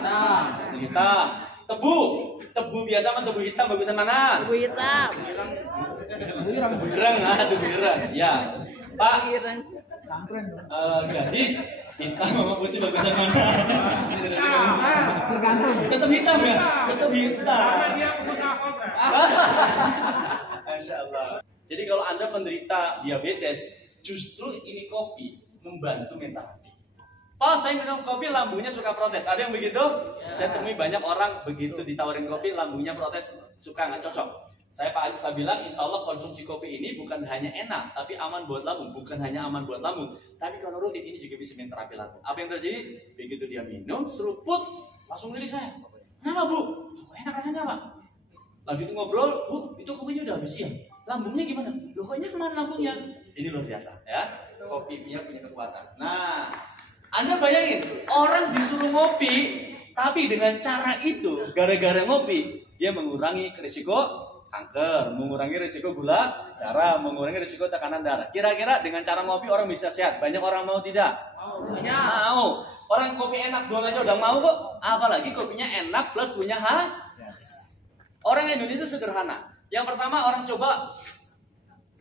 Jinten hitam. Tebu biasa sama tebu hitam, bagusan mana? Tebu hitam. Tebu ireng. Ya. Pak, gadis hitam sama putih bagusan mana? Tergantung. Tetap hitam ya? Tetap hitam. Masya Allah. Jadi kalau Anda penderita diabetes, justru ini kopi membantu mental hati. Oh, saya minum kopi lambungnya suka protes. Ada yang begitu? Saya temui banyak orang begitu ditawarin kopi lambungnya protes, suka nggak cocok. Saya bilang, insya Allah konsumsi kopi ini bukan hanya enak, tapi aman buat lambung. Bukan hanya aman buat lambung, tapi kalau rutin ini juga bisa menterapi lambung. Apa yang terjadi? Begitu dia minum, seruput, langsung lirik saya. Kenapa bu? Kok enak rasanya apa? Lanjut ngobrol, bu, itu kopinya udah habis ya. Lambungnya gimana? Loh kok ini kemana lambungnya? Ini luar biasa ya. Kopi punya kekuatan. Nah, Anda bayangin, orang disuruh ngopi, tapi dengan cara itu, gara-gara ngopi, dia mengurangi risiko kanker, mengurangi risiko gula darah, mengurangi risiko tekanan darah. Kira-kira dengan cara ngopi orang bisa sehat? Banyak orang mau tidak? Mau. Orang kopi enak doang aja udah mau kok. Apalagi kopinya enak plus punya Orang Indonesia itu sederhana. Yang pertama orang coba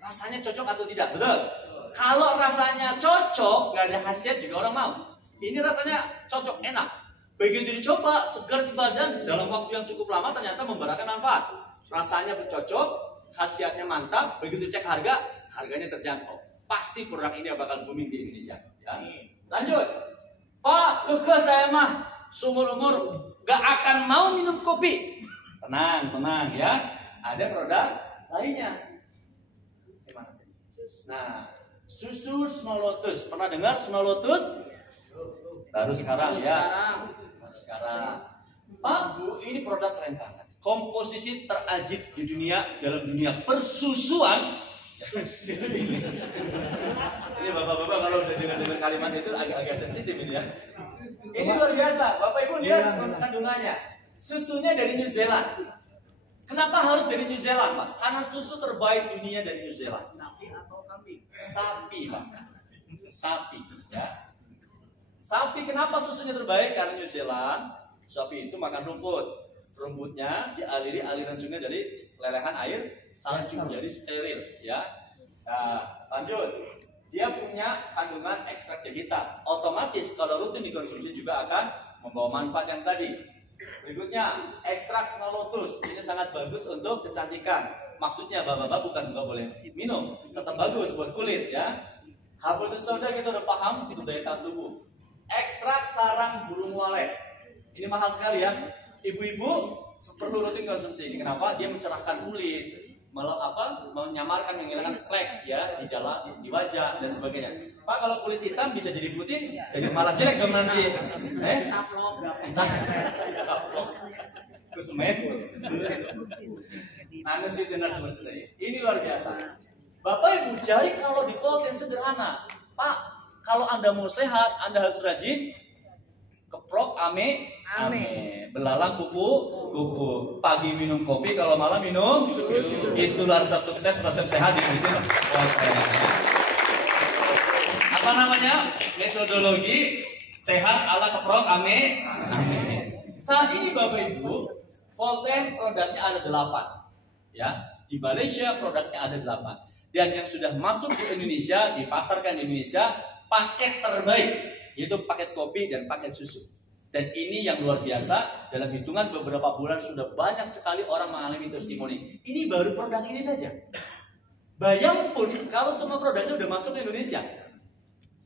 rasanya cocok atau tidak, betul? Kalau rasanya cocok, nggak ada khasiat juga orang mau. Ini rasanya cocok, enak. Begitu dicoba, segar di badan dalam waktu yang cukup lama ternyata memberikan manfaat. Rasanya cocok, khasiatnya mantap. Begitu cek harganya terjangkau. Pasti produk ini bakal booming di Indonesia. Ya. Lanjut, Pak, kekeh saya mah seumur umur gak akan mau minum kopi. Tenang ya. Ada produk lainnya. Nah, susu Snow Lotus. Pernah dengar Snow Lotus? Baru sekarang ya. Baru sekarang. Pak, Bu, ini produk keren banget. Komposisi terajib di dunia, dalam dunia persusuan. Itu ini. Ini bapak-bapak kalau udah dengar kalimat itu agak sensitif ini ya. Ini luar biasa. Bapak Ibu lihat kandungannya. Susunya dari New Zealand. Kenapa harus dari New Zealand, Pak? Karena susu terbaik dunia dari New Zealand. Sapi atau kambing? Sapi, Pak. Sapi, ya. Sapi kenapa susunya terbaik? Karena New Zealand, sapi itu makan rumput. Rumputnya dialiri aliran sungai dari lelehan air salju, jadi steril, ya. Nah, lanjut. Dia punya kandungan ekstrak jahe hitam. Otomatis kalau rutin dikonsumsi juga akan membawa manfaat yang tadi. Berikutnya, ekstrak Snow Lotus. Ini sangat bagus untuk kecantikan. Maksudnya bapak-bapak bukan nggak boleh minum, tetap bagus buat kulit, ya. Habatus sauda kita udah paham, itu daya tahan tubuh. Ekstrak sarang burung walet. Ini mahal sekali ya. Ibu-ibu perlu rutin konsumsi ini. Kenapa? Dia mencerahkan kulit, menyamarkan, menghilangkan flek ya di dalam, di wajah dan sebagainya. Pak, kalau kulit hitam bisa jadi putih, jadi malah jelek dong nanti. Taplok. Kusmet. Nangis itu seperti tadi. Ini luar biasa. Bapak Ibu, jadi kalau di voltage sederhana. Pak, kalau Anda mau sehat, Anda harus rajin keprok ame. Belalang kupu. Pagi minum kopi, kalau malam minum susu. Itulah resep sukses, resep sehat di Indonesia. Apa namanya? Metodologi sehat ala keprok ame. Saat ini Bapak Ibu, Volten produknya ada 8. Ya, di Malaysia produknya ada 8. Dan yang sudah masuk di Indonesia, dipasarkan di Indonesia, paket terbaik, yaitu paket kopi dan paket susu. Dan ini yang luar biasa, dalam hitungan beberapa bulan sudah banyak sekali orang mengalami testimoni. Ini baru produk ini saja. Bayang pun kalau semua produknya sudah masuk ke Indonesia.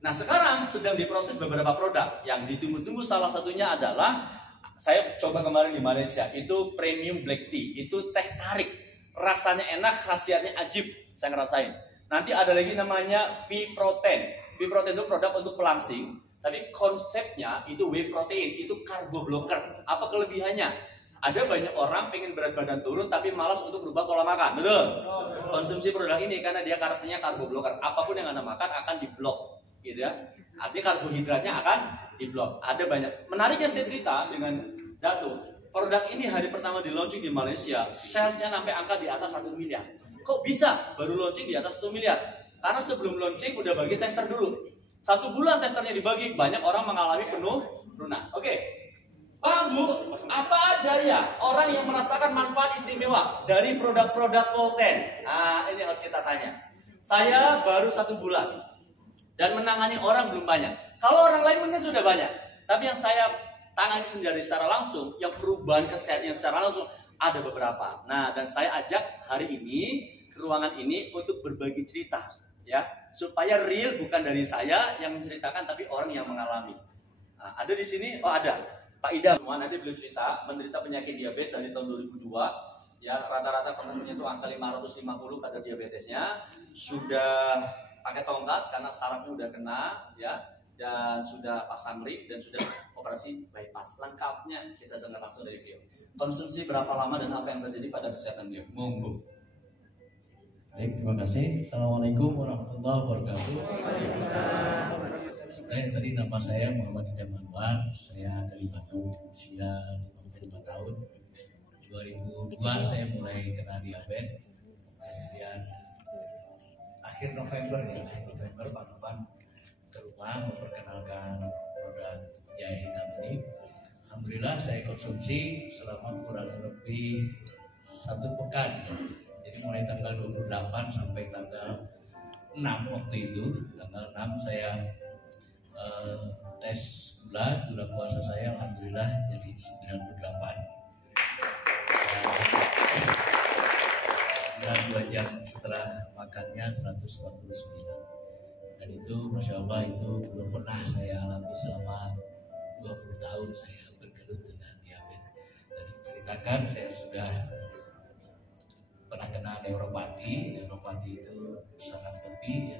Nah sekarang sedang diproses beberapa produk. Yang ditunggu-tunggu salah satunya adalah, saya coba kemarin di Malaysia, itu premium black tea. Itu teh tarik. Rasanya enak, khasiatnya ajib, saya ngerasain. Nanti ada lagi namanya V-Protein. V-Protein itu produk untuk pelangsing. Tapi konsepnya itu whey protein, itu karbo blocker. Apa kelebihannya? Ada banyak orang pengen berat badan turun tapi malas untuk berubah pola makan, betul? Konsumsi produk ini karena dia karakternya karbo blocker. Apapun yang Anda makan akan diblok, gitu ya. Artinya karbohidratnya akan diblok. Ada banyak. Menariknya saya cerita dengan Datuk. produk ini hari pertama di launching di Malaysia, salesnya sampai angka di atas 1 miliar. Kok bisa baru launching di atas 1 miliar? Karena sebelum launching udah bagi tester dulu. 1 bulan testernya dibagi, banyak orang mengalami penuh lunak. Oke. Pak Bu, apa ada ya orang yang merasakan manfaat istimewa dari produk-produk Volten? Nah, ini harus kita tanya. Saya baru 1 bulan dan menangani orang belum banyak. Kalau orang lain mungkin sudah banyak, tapi yang saya tangani sendiri secara langsung, yang perubahan kesehatan secara langsung ada beberapa. Nah, dan saya ajak hari ini ke ruangan ini untuk berbagi cerita, ya, supaya real bukan dari saya yang menceritakan, tapi orang yang mengalami. Nah, ada di sini, oh ada. Pak Idam, nanti beliau cerita menderita penyakit diabetes dari tahun 2002, ya rata-rata penemunya itu angka 550 kadar diabetesnya, sudah pakai tongkat karena sarafnya udah kena, ya, dan sudah pasang ring dan sudah operasi bypass. Lengkapnya kita dengar langsung dari beliau. Konsumsi berapa lama dan apa yang terjadi pada kesehatan beliau? Monggo. Baik, terima kasih. Assalamualaikum warahmatullahi wabarakatuh. Tadi nama saya Muhammad Idam Anwar. Saya dari Bandung, usia 55 tahun. 2002 saya mulai kena diabetes. Kemudian akhir November Pak Novan ke rumah memperkenalkan produk jahe hitam ini. Alhamdulillah saya konsumsi selama kurang lebih 1 pekan. Jadi mulai tanggal 28 sampai tanggal 6 waktu itu. Tanggal 6 saya tes gula puasa saya alhamdulillah jadi 98. Dan 2 jam setelah makannya 149. Dan itu Masya Allah itu belum pernah saya alami selama 20 tahun saya bergelut dengan diabetes. Tadi diceritakan saya sudah pernah kena neuropati itu saraf tepi, ya.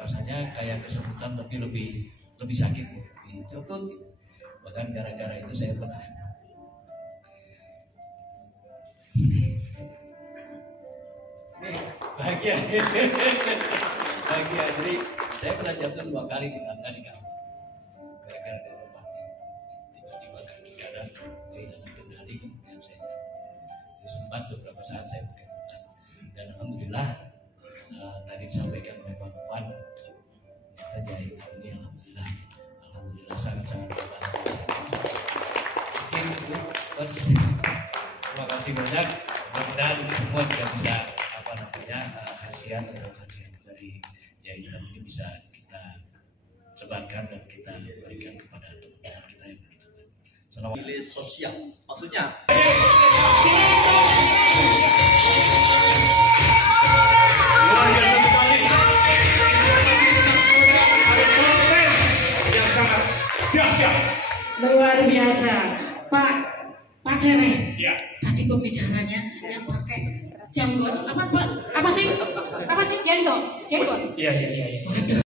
Rasanya kayak kesemutan tapi lebih sakit, lebih cutut. Bahkan gara-gara itu saya pernah bahagia. Jadi saya pernah jatuh 2 kali di tangga di kantor gara-gara neuropati itu. Tiba-tiba kaki kanan kehilangan kendali, kemudian saya jatuh. Jadi sempat beberapa saat saya pakai tongkat. Dan alhamdulillah tadi disampaikan oleh Pak Novan, kita jahe ini alhamdulillah sangat-sangat membantu. Mungkin itu. Terus terima kasih banyak. Mudah-mudahan ini semua juga bisa khasiat dari jahe hitam ini bisa kita sebarkan dan kita berikan kepada teman-teman kita yang membutuhkan. Nilai sosial, maksudnya. Luar biasa, Pak Sere. Ya. Tadi pembicaranya yang pakai jenggot apa sih jenggot? Iya. Waduh.